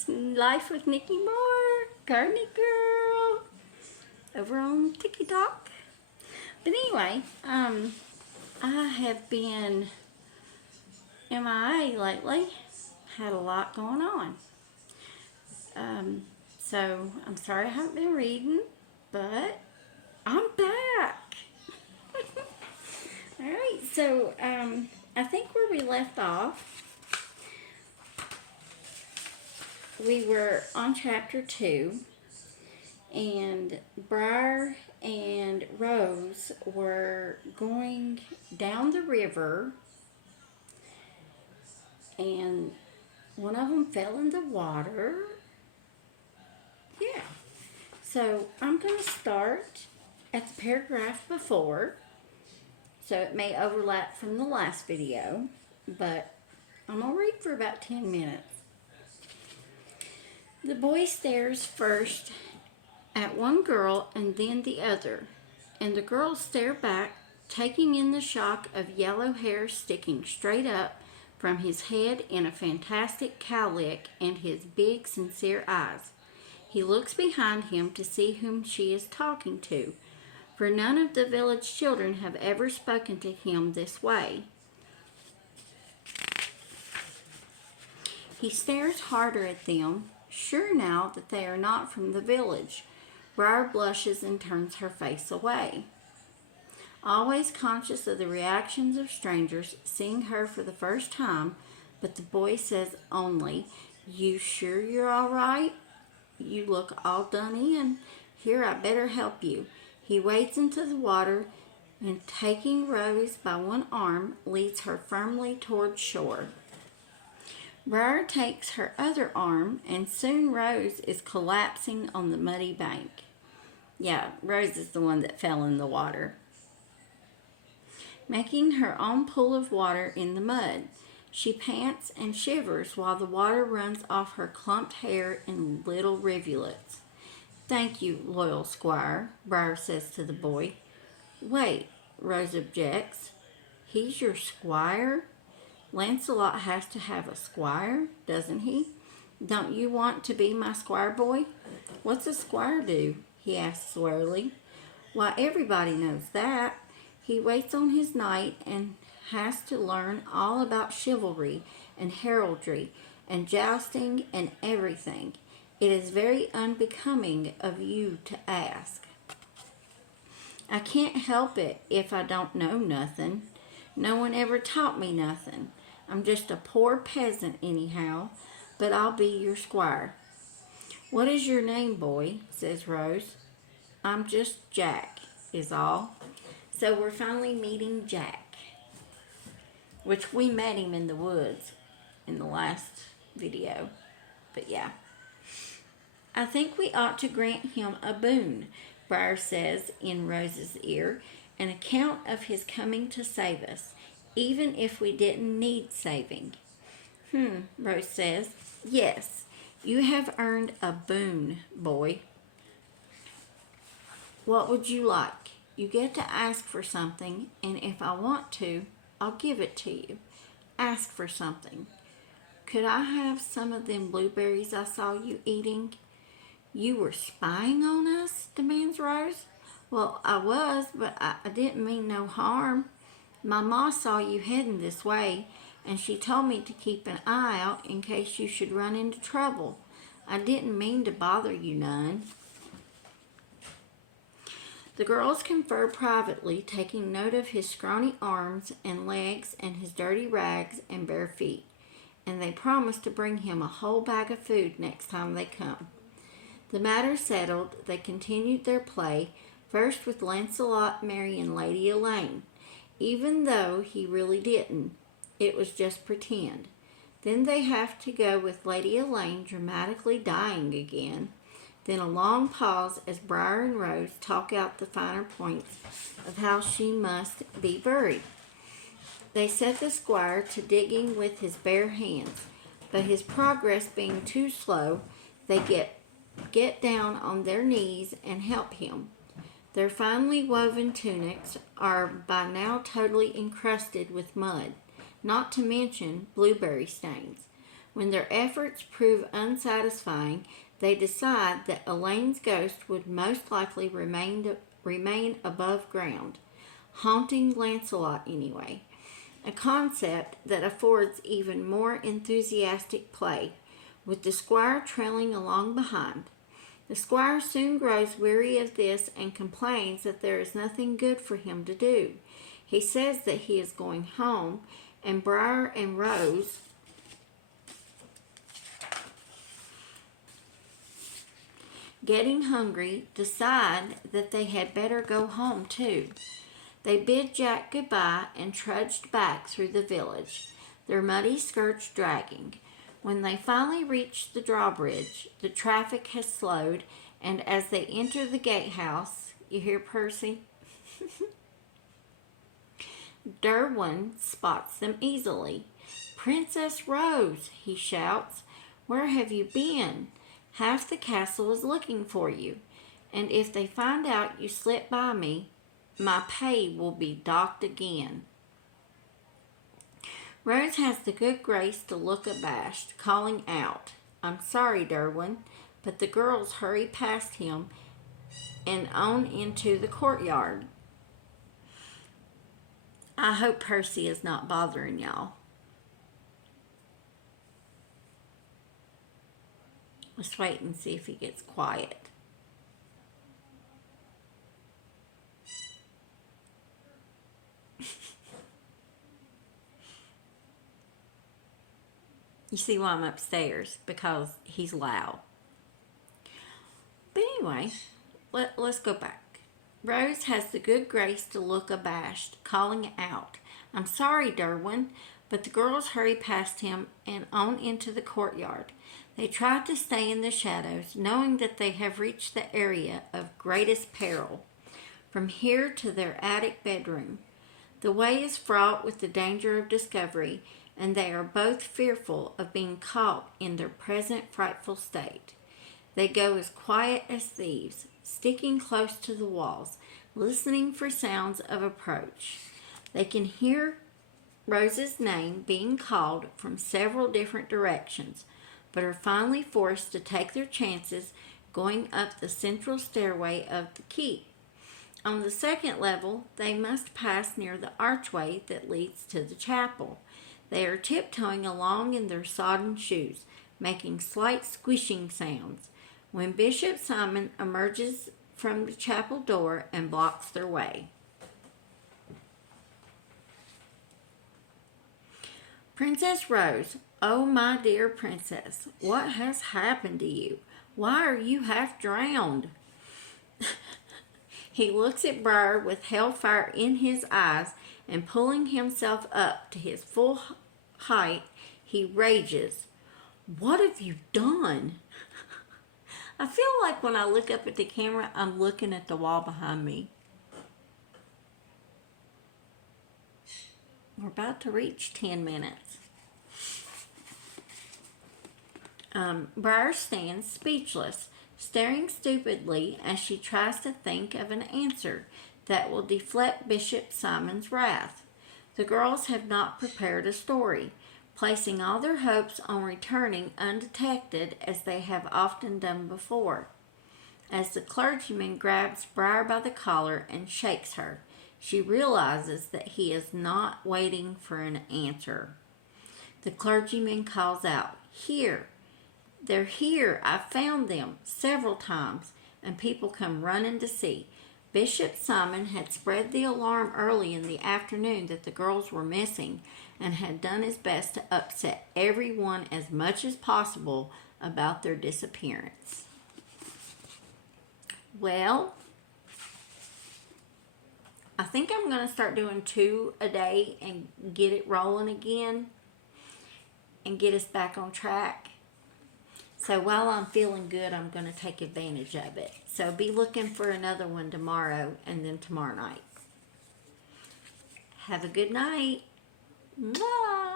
It's Life with Nikki Moore, Gardening Girl, over on TikTok. But anyway, I have been MIA lately. Had a lot going on. So I'm sorry I haven't been reading, but I'm back. Alright, so I think where we left off, we were on chapter 2, and BRIAR and Rose were going down the river, and one of them fell in the water. Yeah. So I'm going to start at the paragraph before, so it may overlap from the last video, but I'm going to read for about 10 minutes. The boy stares first at one girl and then the other, and the girls stare back, taking in the shock of yellow hair sticking straight up from his head in a fantastic cowlick and his big, sincere eyes. He looks behind him to see whom she is talking to, for none of the village children have ever spoken to him this way. He stares harder at them, sure now that they are not from the village. BRIAR blushes and turns her face away. Always conscious of the reactions of strangers seeing her for the first time, but the boy says only, "You sure you're all right? You look all done in. Here, I better help you." He wades into the water and, taking Rose by one arm, leads her firmly toward shore. BRIAR takes her other arm, and soon Rose is collapsing on the muddy bank. Yeah, Rose is the one that fell in the water, making her own pool of water in the mud. She pants and shivers while the water runs off her clumped hair in little rivulets. "Thank you, loyal squire," BRIAR says to the boy. "Wait," Rose objects. "He's your squire? Lancelot has to have a squire, doesn't he? Don't you want to be my squire boy?" "What's a squire do?" he asks slowly. "Why, everybody knows that. He waits on his knight and has to learn all about chivalry and heraldry and jousting and everything. It is very unbecoming of you to ask." "I can't help it if I don't know nothing. No one ever taught me nothing. I'm just a poor peasant anyhow, but I'll be your squire." "What is your name, boy?" says Rose. "I'm just Jack, is all." So we're finally meeting Jack, which we met him in the woods in the last video. But yeah. "I think we ought to grant him a boon," BRIAR says in Rose's ear, "an account of his coming to save us, even if we didn't need saving." Rose says. "Yes, you have earned a boon, boy. What would you like? You get to ask for something, and if I want to, I'll give it to you. Ask for something." "Could I have some of them blueberries I saw you eating?" "You were spying on us?" demands Rose. "Well, I was, but I didn't mean no harm. My ma saw you heading this way, and she told me to keep an eye out in case you should run into trouble. I didn't mean to bother you none." The girls confer privately, taking note of his scrawny arms and legs and his dirty rags and bare feet, and they promise to bring him a whole bag of food next time they come. The matter settled, they continued their play, first with Lancelot marrying Lady Elaine, even though he really didn't. It was just pretend. Then they have to go with Lady Elaine dramatically dying again. Then a long pause as BRIAR and Rose talk out the finer points of how she must be buried. They set the squire to digging with his bare hands, but his progress being too slow, they get down on their knees and help him. Their finely woven tunics are by now totally encrusted with mud, not to mention blueberry stains. When their efforts prove unsatisfying, they decide that Elaine's ghost would most likely remain above ground, haunting Lancelot anyway, a concept that affords even more enthusiastic play, with the squire trailing along behind. The squire soon grows weary of this and complains that there is nothing good for him to do. He says that he is going home, and BRIAR and Rose getting hungry, decide that they had better go home too. They bid Jack goodbye and trudged back through the village, their muddy skirts dragging. When they finally reach the drawbridge, the traffic has slowed, and as they enter the gatehouse, you hear Percy? Derwin spots them easily. "Princess Rose," he shouts, "where have you been? Half the castle is looking for you, and if they find out you slipped by me, my pay will be docked again." Rose has the good grace to look abashed, calling out, "I'm sorry, Derwin," but the girls hurry past him and on into the courtyard. I hope Percy is not bothering y'all. Let's wait and see if he gets quiet. You see why I'm upstairs? Because he's loud. But anyway, let's go back. Rose has the good grace to look abashed, calling out, "I'm sorry, Derwin," but the girls hurry past him and on into the courtyard. They try to stay in the shadows, knowing that they have reached the area of greatest peril. From here to their attic bedroom, the way is fraught with the danger of discovery, and they are both fearful of being caught in their present frightful state. They go as quiet as thieves, sticking close to the walls, listening for sounds of approach. They can hear Rose's name being called from several different directions, but are finally forced to take their chances going up the central stairway of the keep. On the second level, they must pass near the archway that leads to the chapel. They are tiptoeing along in their sodden shoes, making slight squishing sounds, when Bishop Simon emerges from the chapel door and blocks their way. "Princess Rose, oh my dear princess, what has happened to you? Why are you half drowned?" He looks at BRIAR with hellfire in his eyes, and pulling himself up to his full height, he rages, "What have you done?" I feel like when I look up at the camera, I'm looking at the wall behind me. We're about to reach 10 minutes. BRIAR stands speechless, staring stupidly as she tries to think of an answer that will deflect Bishop Simon's wrath. The girls have not prepared a story, placing all their hopes on returning undetected as they have often done before. As the clergyman grabs BRIAR by the collar and shakes her, she realizes that he is not waiting for an answer. The clergyman calls out, "Here! They're here! I found them!" several times, and people come running to see. Bishop Simon had spread the alarm early in the afternoon that the girls were missing, and had done his best to upset everyone as much as possible about their disappearance. Well, I think I'm going to start doing 2 a day and get it rolling again and get us back on track. So while I'm feeling good, I'm going to take advantage of it. So be looking for another one tomorrow and then tomorrow night. Have a good night. Bye.